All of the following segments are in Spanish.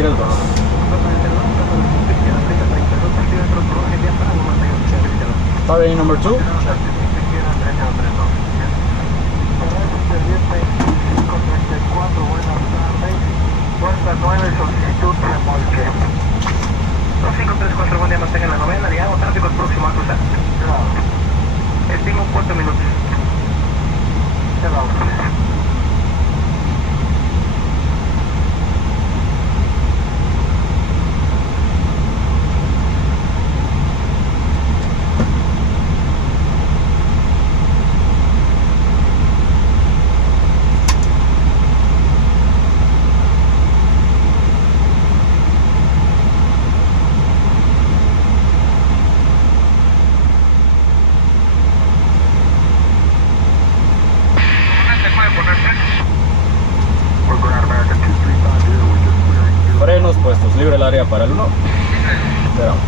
partir el 2. Sorry, number 2. Puerta 9, solicitud remolque. 2534, buen día, mantengan la novena, digamos, tráfico es próximo a cruzar. Estimo 4 minutos. Frenos puestos, libre el área para el 1. Esperamos.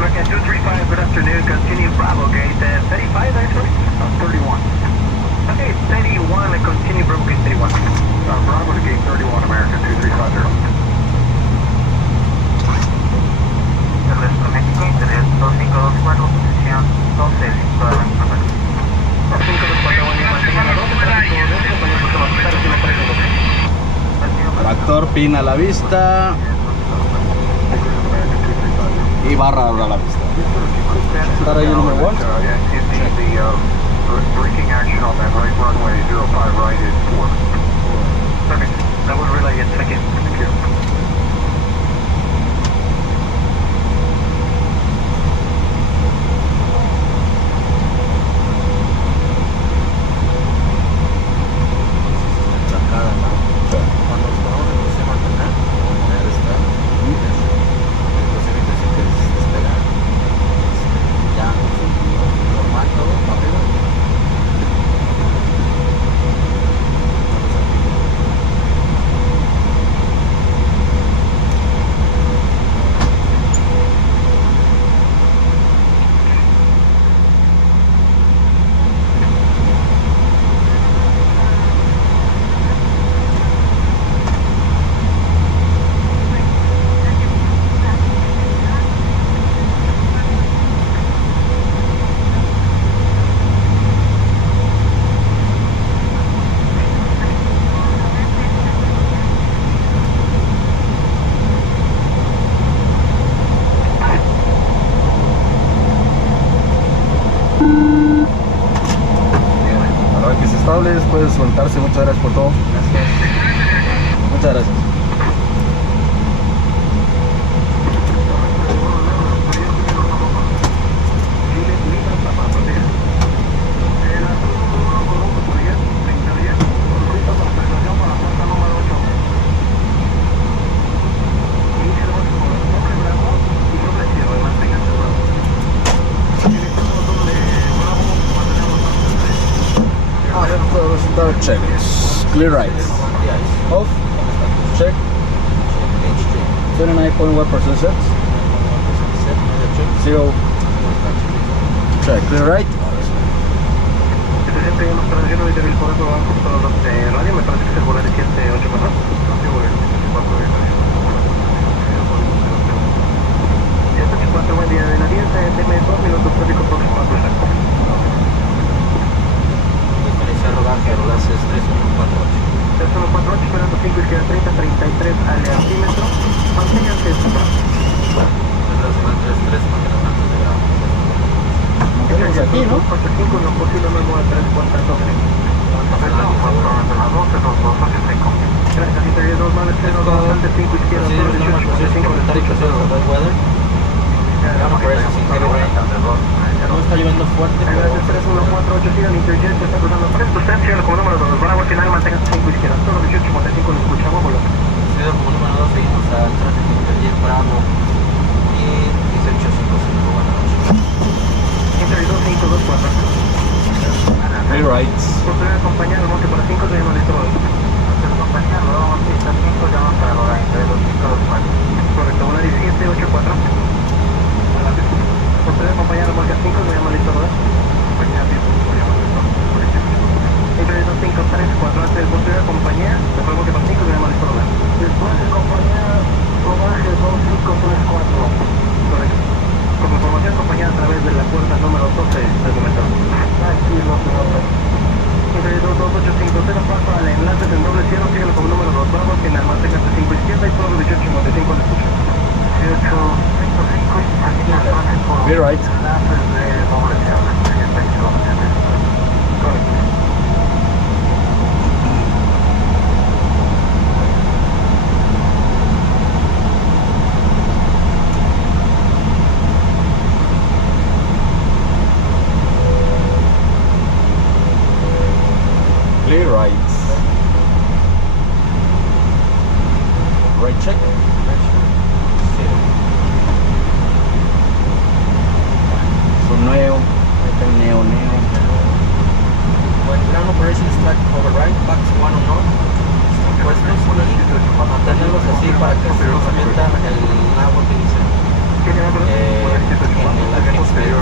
American 235, good afternoon, continue Bravo gate 35 actually? 31. Okay, 31 and continue Bravo gate 31. Bravo to gate 31, American 2350. El resto de México, interés 2524, posición 12, toda la información. 2524, buen día, mantengan la 12, tráfico de compañía, porque vamos a estar aquí en la pared de 12. Tractor pin a la vista y barra a la vista. Estar ahí el número 1. Braking action on that right runway 05 right is 4. Perfect. That was relay in. Thank you. Thank you. Puedes soltarse. Muchas gracias por todo. Muchas gracias. Check. Clear right. Off. Check. 29.1% set. 0. Check. Clear right. Siempre hay una operación de Devil por eso van justo los de radio, me parece que es el volar de 784. Buen día de la 10, deme 2 minutos, tráfico próximo a cruzar. Rodaje, rodajes 3148. 3148, esperando 5 izquierda 30, 33 al altímetro. Manténganse esto. 3, manténganse de grado. Mantenemos aquí, ¿no? 45, no posible, me mueva 3 puertas 12. Gracias, Interior 2, vale 0, 2, 5 izquierda, 18, 5, No está lloviendo fuerte, pero... 3148, sigan Interjet, se está cruzando por esto. Usted sigue como número 2, Bravo final, mantenga 5 izquierda. Solo 1855 lo escuchamos, voló. Sigue como número 2, seguimos al tráfico Interjet Bravo y 1855, buenas noches. Interjet 2524. Clear right. Posterior acompañado, monte para 5, se llama listo. Posterior acompañado, vamos a 5, llaman para volar, Interjet 2524. Correcto, volar 1784. Posterior acompañado, marca 5, se llama listo. Interjet 2534, antes del posterior acompañado, después monte para 5, se llama listo. right. Right check. So neo, neo. When ground operations track override, packs 1 o no, puestos y mantenerlos así para que se no se meta el agua que dice en el avión exterior.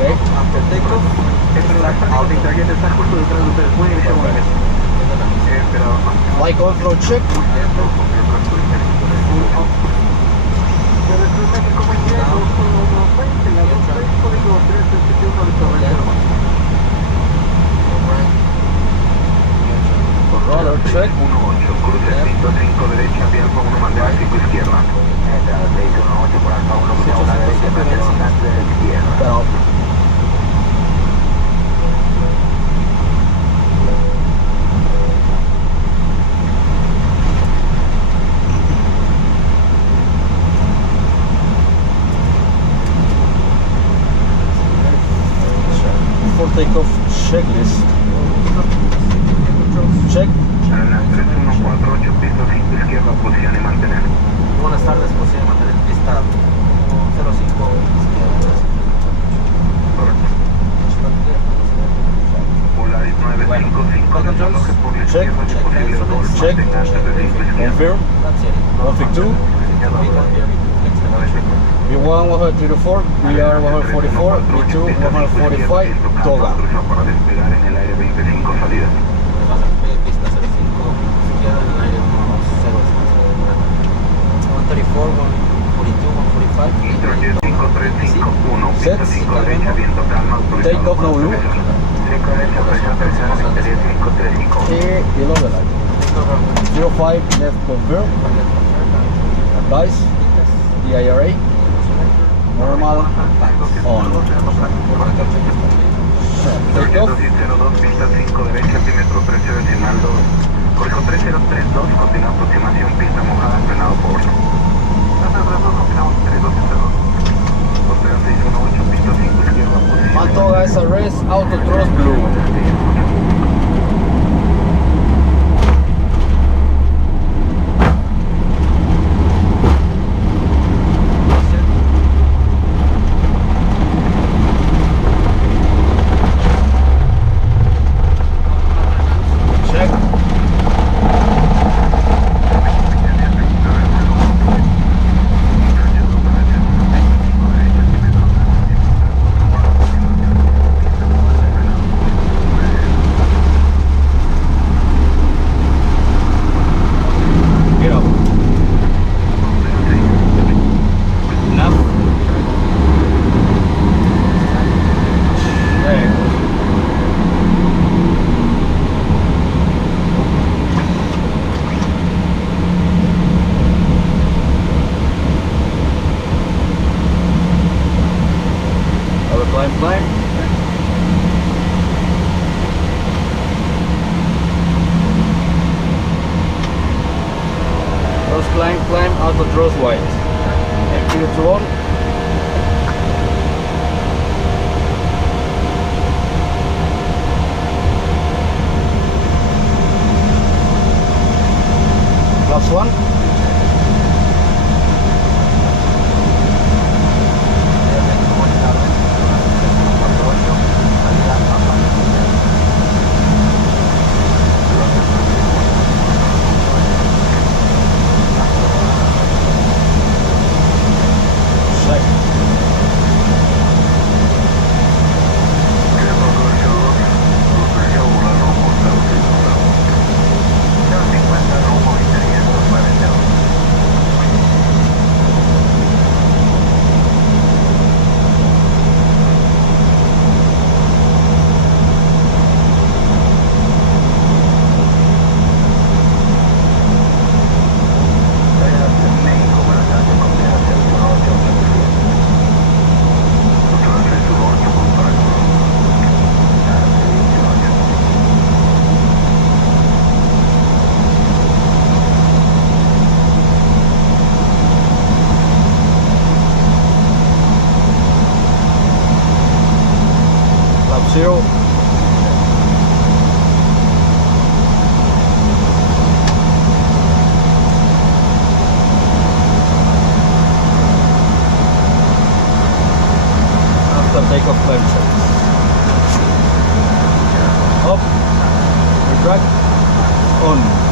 Okay. After takeoff, track auto. Like on-floor check. Radar check. 1-8, cruce 105 derecha, vía Alfa 1, bandera 5 izquierda. 618 por Alfa 1, vía una derecha, bandera 1 izquierda. Pero for takeoff checklist. Check. Alan 3148, pista 5 izquierda, posición y mantener. Buenas tardes, posible mantener pista 05 izquierda. Polaris 955, desaloje por la Check. izquierda, si posible, gol, Check. mantenga antes de 5 izquierda. Confirm. That's it. Traffic 2. V1 134, VR 144, V2 145, Toga. Para despegar en el aire 25 salida. Vas a pedir pista 05 izquierda en el aire 10 134, 142, 145. Interjet 5351, Set. pista 5 derecha, viento calma, autorizado. Take off no blue. 5 derecha, presión tercera, Interjet 535. Yellow the light. 05 left confirm. Advice. DIRA. Normal. On. Take off. 202, pista 5 derecha, altímetro 13 decimal 2. Corrijo 3032, continúa aproximación, pista mojada, frenado por. Continuamos 3202. Postera 618, pista 5 izquierda, posición. Mantoga SRS, Auto Thrust Blue. Check. Get up. Enough. Check. Climb. First climb, auto thrust wide. MQ2 on. +1. takeoff climb shots. Up, your drag, on.